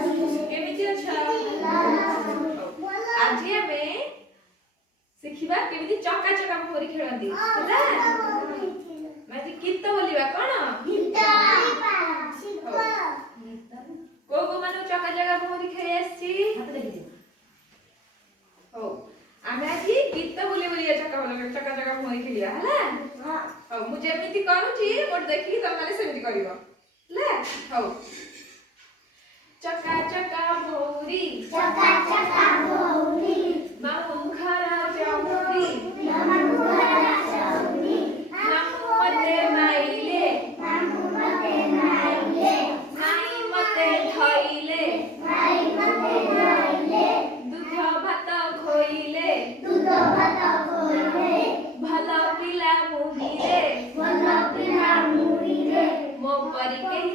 केमिति अछ आज हमें सिखिबा केमिति चका चका भौरी खेलंती हैला माजी गीत बोलिबा कोन गीत को मानु चका चका भौरी खेली आछि हो आमे आज गीत बोली बोली चका चका भौरी खेलिया हैला हां मु जेमिति करूची मोट देखि त माने सेमिति करिवो ले हो चका चका भौरी मामू घर जौरी मामू मते माइले माई मते धइले दूध भात खोइले भल पिला मुहिरे मो परी केहि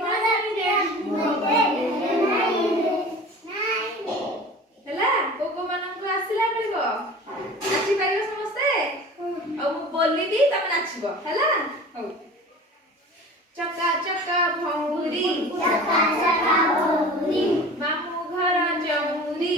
हैला कोको मानन को आसिला मिलबो नाची पारियो समस्ते आ मु बोली दी तमे नाचिबो हैला हो चका चका भौरी मामू घर जौरी